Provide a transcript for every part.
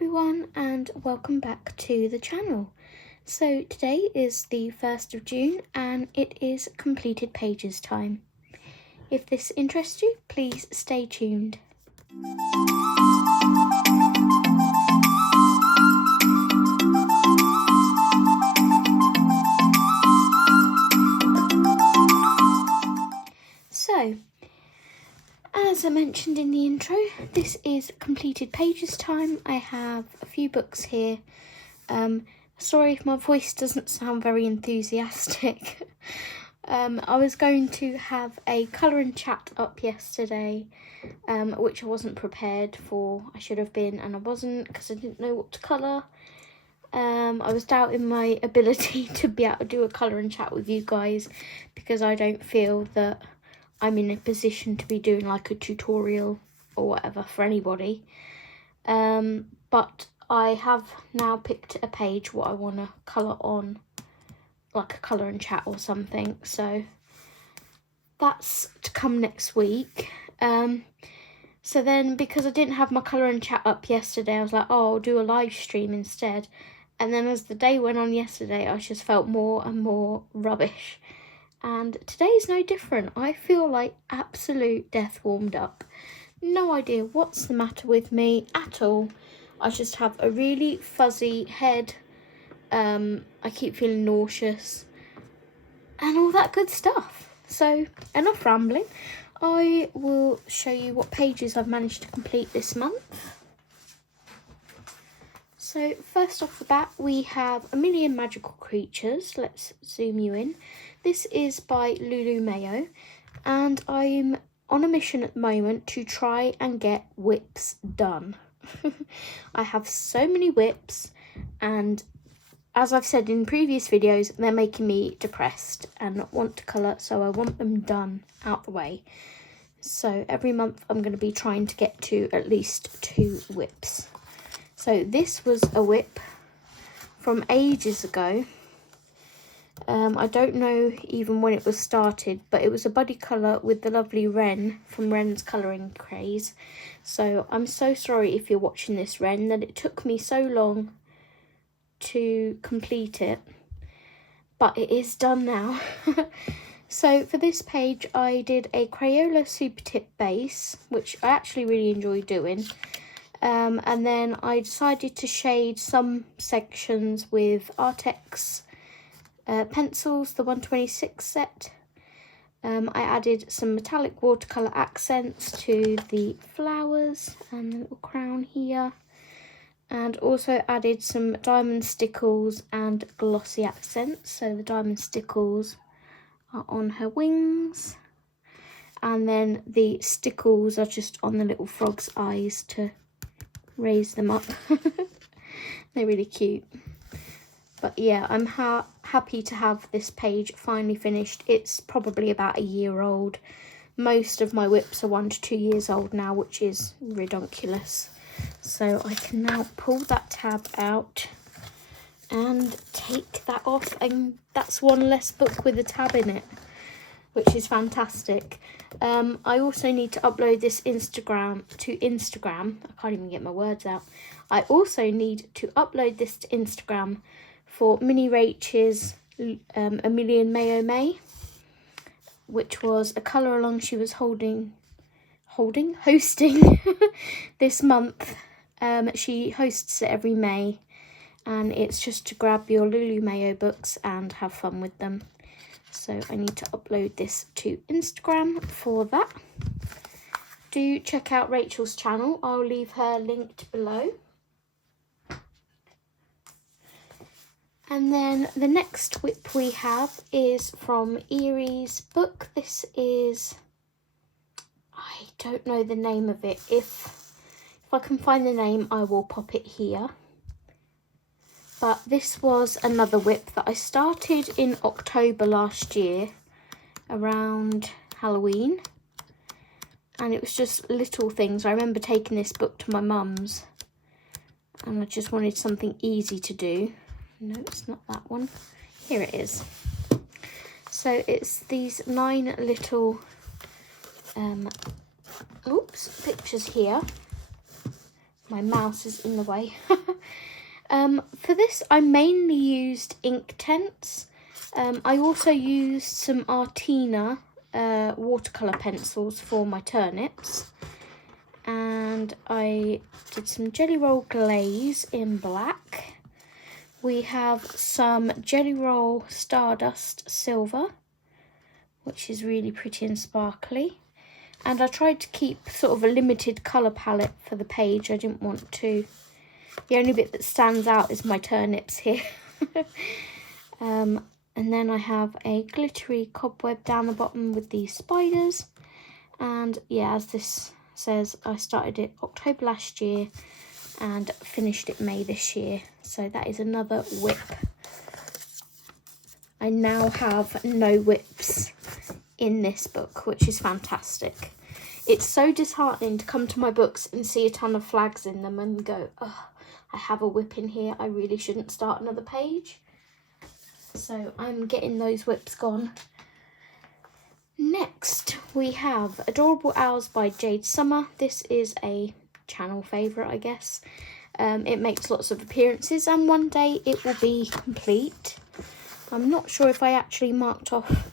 everyone and welcome back to the channel. So today is the 1st of June and it is completed pages time. If this interests you, please stay tuned. So, as I mentioned in the intro, this is completed pages time. I have a few books here. Sorry if my voice doesn't sound very enthusiastic. I was going to have a colour and chat up yesterday, which I wasn't prepared for. I should have been, and I wasn't because I didn't know what to colour. I was doubting my ability to be able to do a colour and chat with you guys because I don't feel that I'm in a position to be doing like a tutorial or whatever for anybody. But I have now picked a page what I want to colour on, like a colour and chat or something. So that's to come next week. So then because I didn't have my colour and chat up yesterday, I was like, oh, I'll do a live stream instead. And then as the day went on yesterday, I just felt more and more rubbish. And today's no different. I feel like absolute death warmed up. No idea what's the matter with me at all. I just have a really fuzzy head. I keep feeling nauseous and all that good stuff. So enough rambling. I will show you what pages I've managed to complete this month. So first off the bat, we have A Million Magical Creatures. Let's zoom you in. This is by Lulu Mayo, and I'm on a mission at the moment to try and get whips done. I have so many whips, and as I've said in previous videos, they're making me depressed and not want to colour, so I want them done out the way. So every month I'm going to be trying to get to at least 2 whips. So this was a whip from ages ago. I don't know even when it was started, but it was a buddy colour with the lovely Ren from Ren's Colouring Craze. So I'm so sorry if you're watching this, Ren, that it took me so long to complete it. But it is done now. So for this page, I did a Crayola Super Tip base, which I actually really enjoy doing. And then I decided to shade some sections with Artex pencils, the 126 set. I added some metallic watercolour accents to the flowers and the little crown here, and also added some diamond stickles and glossy accents. So the diamond stickles are on her wings, and then the stickles are just on the little frog's eyes to raise them up. They're really cute. But yeah, I'm happy to have this page finally finished. It's probably about a year old. Most of my whips are 1 to 2 years old now, which is ridiculous. So I can now pull that tab out and take that off, and that's one less book with a tab in it, which is fantastic. I also need to upload this to Instagram. I can't even get my words out. I also need to upload this to Instagram for Mini Rach's A Million Mayo May, which was a colour along she was hosting this month. She hosts it every May, and it's just to grab your Lulu Mayo books and have fun with them. So I need to upload this to Instagram for that. Do check out Rachel's channel. I'll leave her linked below. And then the next whip we have is from Erie's book. This is, I don't know the name of it. If I can find the name, I will pop it here. But this was another whip that I started in October last year, around Halloween. And it was just little things. I remember taking this book to my mum's, and I just wanted something easy to do. No, it's not that one. Here it is. So it's these 9 little pictures here my mouse is in the way. For this, I mainly used Inktense. I also used some Artina watercolour pencils for my turnips. And I did some Jelly Roll Glaze in black. We have some Jelly Roll Stardust Silver, which is really pretty and sparkly. And I tried to keep sort of a limited colour palette for the page. I didn't want to. The only bit that stands out is my turnips here. And then I have a glittery cobweb down the bottom with these spiders. And yeah, as this says, I started it October last year and finished it May this year. So that is another whip. I now have no whips in this book, which is fantastic. It's so disheartening to come to my books and see a ton of flags in them and go, oh, I have a whip in here. I really shouldn't start another page. So I'm getting those whips gone. Next, we have Adorable Owls by Jade Summer. This is a channel favourite, I guess. It makes lots of appearances and one day it will be complete. I'm not sure if I actually marked off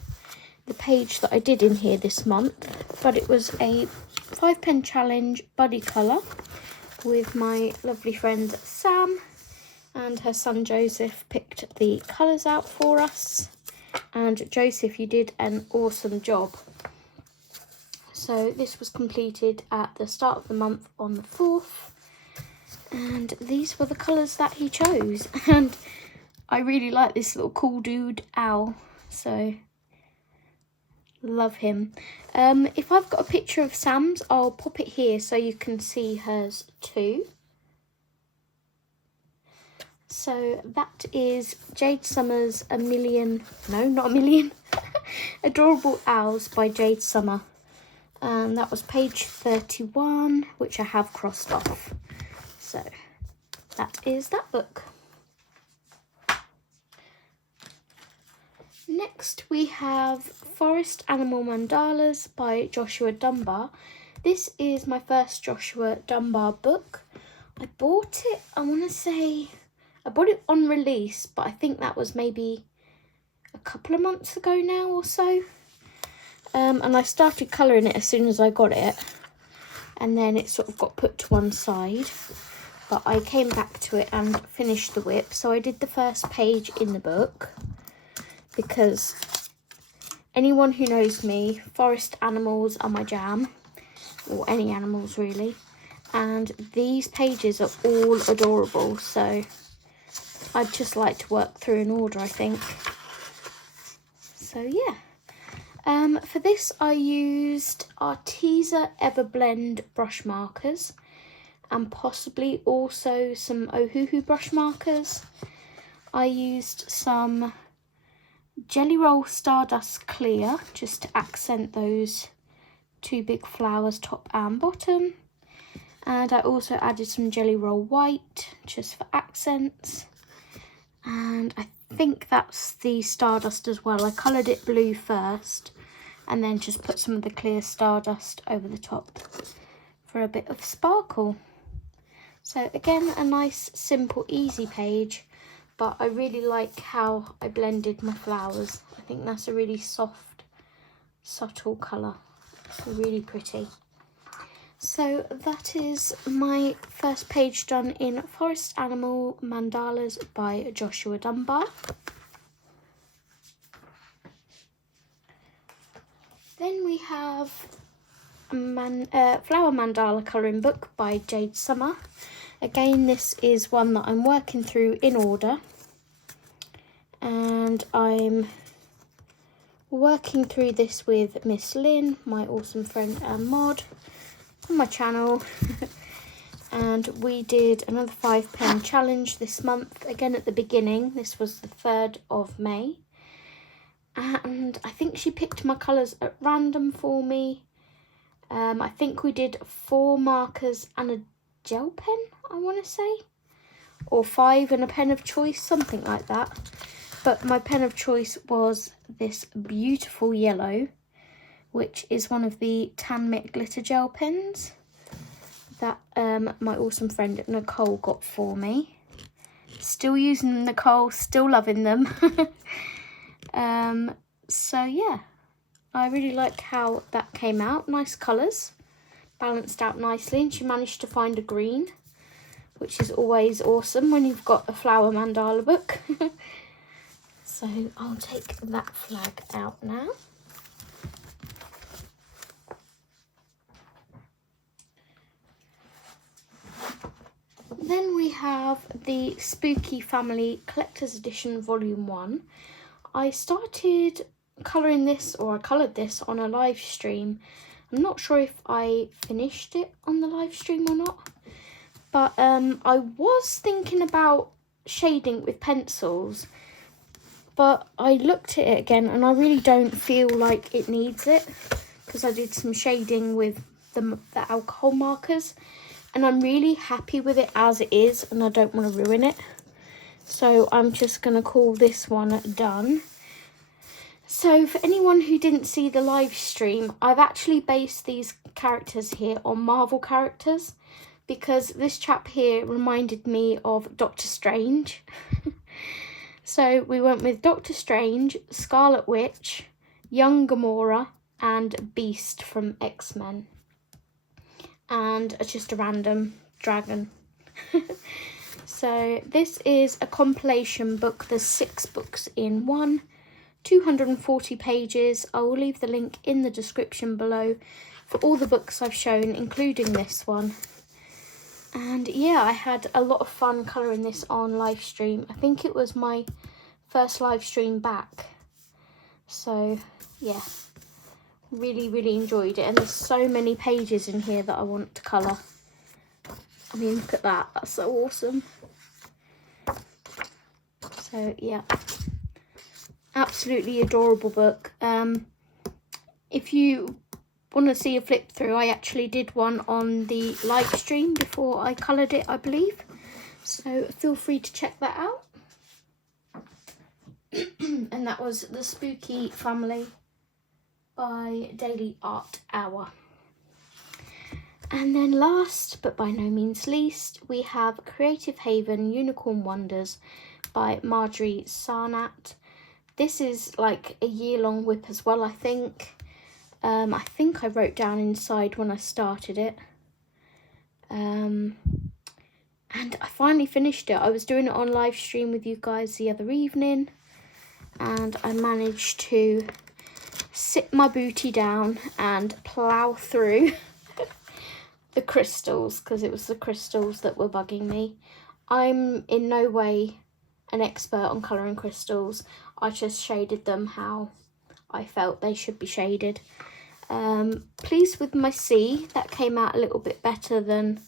the page that I did in here this month, but it was a 5-pen challenge buddy colour with my lovely friend Sam, and her son Joseph picked the colours out for us. And Joseph, you did an awesome job. So this was completed at the start of the month on the 4th. And these were the colours that he chose. And I really like this little cool dude owl. So, love him. If I've got a picture of Sam's, I'll pop it here so you can see hers too. So that is Jade Summer's Adorable Owls by Jade Summer. And that was page 31, which I have crossed off. So that is that book. Next we have Forest Animal Mandalas by Joshua Dunbar. This is my first Joshua Dunbar book. I bought it, I bought it on release, but I think that was maybe a couple of months ago now or so. And I started colouring it as soon as I got it. And then it sort of got put to one side. But I came back to it and finished the whip. So I did the first page in the book. Because anyone who knows me, forest animals are my jam. Or any animals really. And these pages are all adorable. So I'd just like to work through an order, I think. So yeah. For this I used Arteza Everblend brush markers and possibly also some Ohuhu brush markers. I used some Jelly Roll Stardust Clear just to accent those two big flowers top and bottom. And I also added some Jelly Roll White just for accents. And I think that's the Stardust as well. I coloured it blue first and then just put some of the clear Stardust over the top for a bit of sparkle. So again, a nice, simple, easy page, but I really like how I blended my flowers. I think that's a really soft, subtle colour. Really pretty. So that is my first page done in Forest Animal Mandalas by Joshua Dunbar. Then we have a Flower Mandala colouring book by Jade Summer. Again, this is one that I'm working through in order. And I'm working through this with Miss Lynn, my awesome friend and mod on my channel. And we did another 5-pen challenge this month, again at the beginning. This was the 3rd of May. And I think she picked my colours at random for me. I think we did 4 markers and a gel pen, I want to say. Or 5 and a pen of choice, something like that. But my pen of choice was this beautiful yellow, which is one of the Tan Mitt glitter gel pens. that my awesome friend Nicole got for me. Still using them, Nicole, still loving them. So yeah, I really like how that came out. Nice colours, balanced out nicely, and she managed to find a green, which is always awesome when you've got a flower mandala book. So I'll take that flag out now. Then we have the Spooky Family Collector's Edition Volume 1. I started colouring this, or I coloured this on a live stream. I'm not sure if I finished it on the live stream or not. But I was thinking about shading with pencils. But I looked at it again and I really don't feel like it needs it. Because I did some shading with the alcohol markers. And I'm really happy with it as it is, and I don't want to ruin it. So I'm just going to call this one done. So for anyone who didn't see the live stream, I've actually based these characters here on Marvel characters, because this chap here reminded me of Doctor Strange. So we went with Doctor Strange, Scarlet Witch, Young Gamora, and Beast from X-Men. And just a random dragon. So this is a compilation book. There's 6 books in one, 240 pages. I will leave the link in the description below for all the books I've shown, including this one. And yeah, I had a lot of fun colouring this on live stream. I think it was my first live stream back. So yeah, really enjoyed it. And there's so many pages in here that I want to colour. I mean, look at that, that's so awesome. So yeah, absolutely adorable book. If you want to see a flip through, I actually did one on the live stream before I coloured it, I believe. So feel free to check that out. And that was The Spooky Family by Daily Art Hour. And then last, but by no means least, we have Creative Haven Unicorn Wonders by Marjorie Sarnat. This is like a year-long whip as well, I think. I think I wrote down inside when I started it. And I finally finished it. I was doing it on live stream with you guys the other evening, and I managed to sit my booty down and plough through the crystals, because it was the crystals that were bugging me. I'm in no way an expert on colouring crystals. I just shaded them how I felt they should be shaded. Pleased with my C. That came out a little bit better than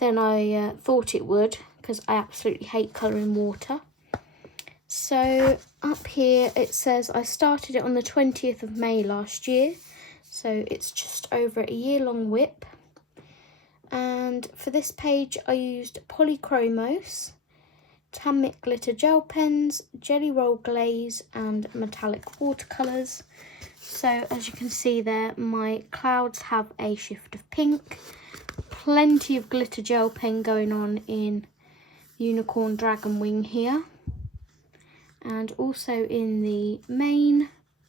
I thought it would, because I absolutely hate colouring water. So up here it says I started it on the 20th of May last year. So it's just over a year-long whip. And for this page I used Polychromos, Tamic glitter gel pens, Jelly Roll glaze and metallic watercolours. So as you can see there, my clouds have a shift of pink. Plenty of glitter gel pen going on in Unicorn Dragon Wing here. And also in the mane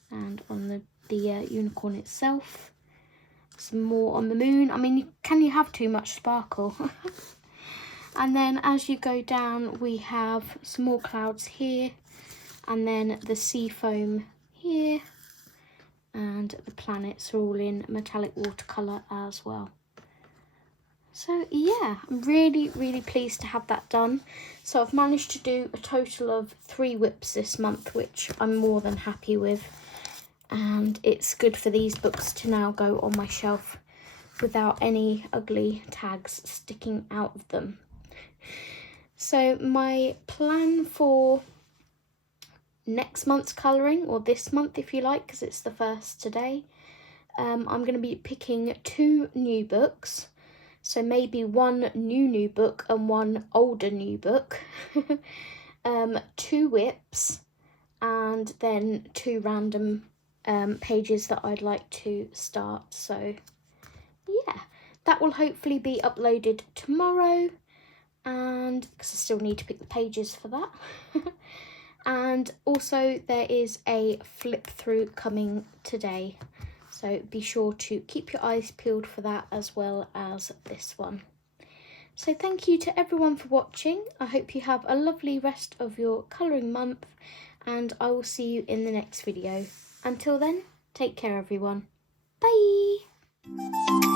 and on the unicorn itself. Some more on the moon. I mean, can you have too much sparkle? And then as you go down, we have some more clouds here, and then the sea foam here, and the planets are all in metallic watercolour as well. So yeah, I'm really pleased to have that done. So I've managed to do a total of 3 whips this month, which I'm more than happy with. And it's good for these books to now go on my shelf without any ugly tags sticking out of them. So my plan for next month's colouring, or this month if you like, because it's the first today, I'm going to be picking 2 new books. So maybe 1 new book and 1 older new book. 2 whips, and then 2 random pages that I'd like to start. So yeah, that will hopefully be uploaded tomorrow, and because I still need to pick the pages for that. And also there is a flip through coming today, so be sure to keep your eyes peeled for that, as well as this one. So thank you to everyone for watching. I hope you have a lovely rest of your colouring month, and I will see you in the next video. Until then, take care everyone. Bye!